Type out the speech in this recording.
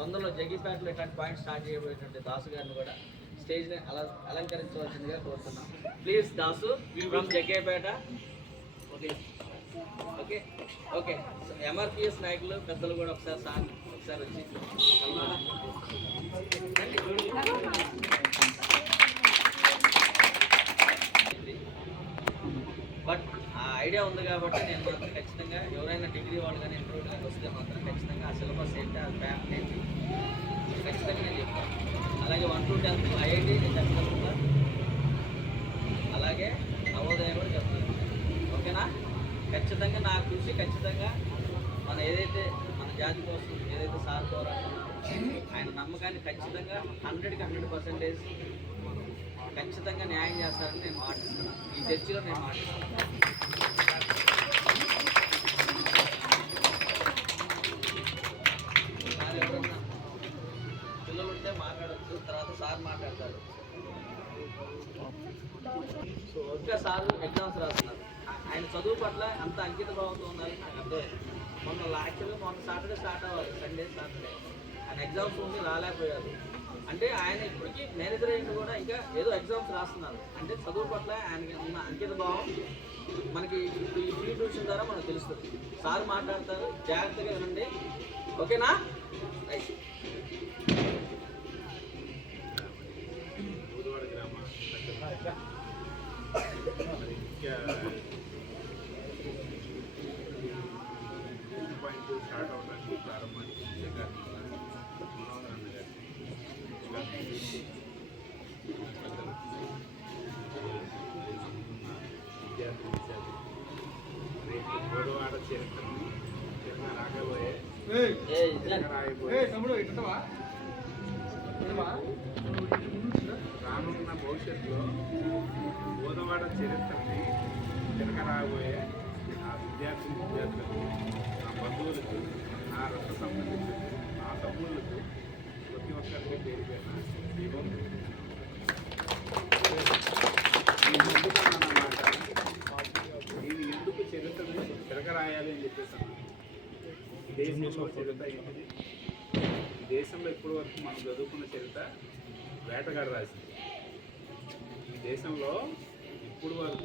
తొందరలో జగ్గీపేటలో ఇట్లాంటి point start చేయబోయేటువంటి Dasu గారిని కూడా స్టేజ్ని అలంకరించవలసిందిగా కోరుతున్నాం. Please Dasu from Jaggepeta. Okay okay okay. MRPS నాయకులు పెద్దలు కూడా ఒకసారి వచ్చి బట్ ఆ ఐడియా ఉంది కాబట్టి నేను మాత్రం ఖచ్చితంగా ఎవరైనా డిగ్రీ వాళ్ళు కానీ ఇంటర్వ్యూ కానీ వస్తే మాత్రం ఖచ్చితంగా ఆ సిలబస్ ఏంటి ఆ ప్యాక్ ఏంటి ఖచ్చితంగా నేను చెప్తాను. అలాగే 1 to 10 ఐఐటి నేను చెప్తాను, అలాగే నవోదయం కూడా చెప్తాను. ఓకేనా? ఖచ్చితంగా నాకు చూసి ఖచ్చితంగా ఏదైతే మన జాతి కోసం ఏదైతే సార్ పోరాడుతున్నారో ఆయన నమ్మకాన్ని ఖచ్చితంగా 100కి 100% ఖచ్చితంగా న్యాయం చేస్తారని నేను మాటిస్తున్నాను. ఈ చర్చలో నేను మాటిస్తున్నాను. సార్ ఎవరన్నా పిల్లలు ఉంటే మాట్లాడచ్చు, తర్వాత సార్ మాట్లాడతారు. సో ఇంకా సార్ ఎగ్జామ్స్ రాస్తున్నారు. ఆయన చదువు పట్ల అంత అంకిత భావంతో ఉండాలి నాకు అర్థమైంది. మొన్న సాటర్డే స్టార్ట్ అవ్వాలి, సండే సాటర్డే ఆయన ఎగ్జామ్స్ ఉంది రాలేకపోయారు. అంటే ఆయన ఇప్పటికీ మేనేజర్ అయ్యింది కూడా ఇంకా ఏదో ఎగ్జామ్స్ రాస్తున్నారు అంటే చదువు పట్ల ఆయనకి ఉన్న అంకిత భావం మనకి ఈ ఫ్రీ ట్యూషన్ ద్వారా మనకు తెలుస్తుంది. సార్ మాట్లాడతారు, జాగ్రత్తగా వినండి. ఓకేనా? రైట్. స్టార్ట్ అవడానికి ప్రారంభానికి రేపు గోడవాడ చరిత్రను రాకపోయే రానున్న భవిష్యత్తులో గోదవాడ చరిత్రని తిరగరాబోయే ఆ విద్యార్థులకు, నా బంధువులకు, నా రక్త సంబంధికులకు, నా తమ్ముళ్ళకు ప్రతి ఒక్కరికి పేరు పేరున దీపం ఎందుకన్నమాట. నేను ఎందుకు చరిత్రను తిరగరాయాలి అని చెప్పేసాను. ఈ దేశంలో చరిత్ర ఏంటిది? ఈ దేశంలో ఇప్పటి వరకు మనం చదువుకున్న చరిత్ర వేటగాడు రాసింది. ఈ దేశంలో ఇప్పుడు వరకు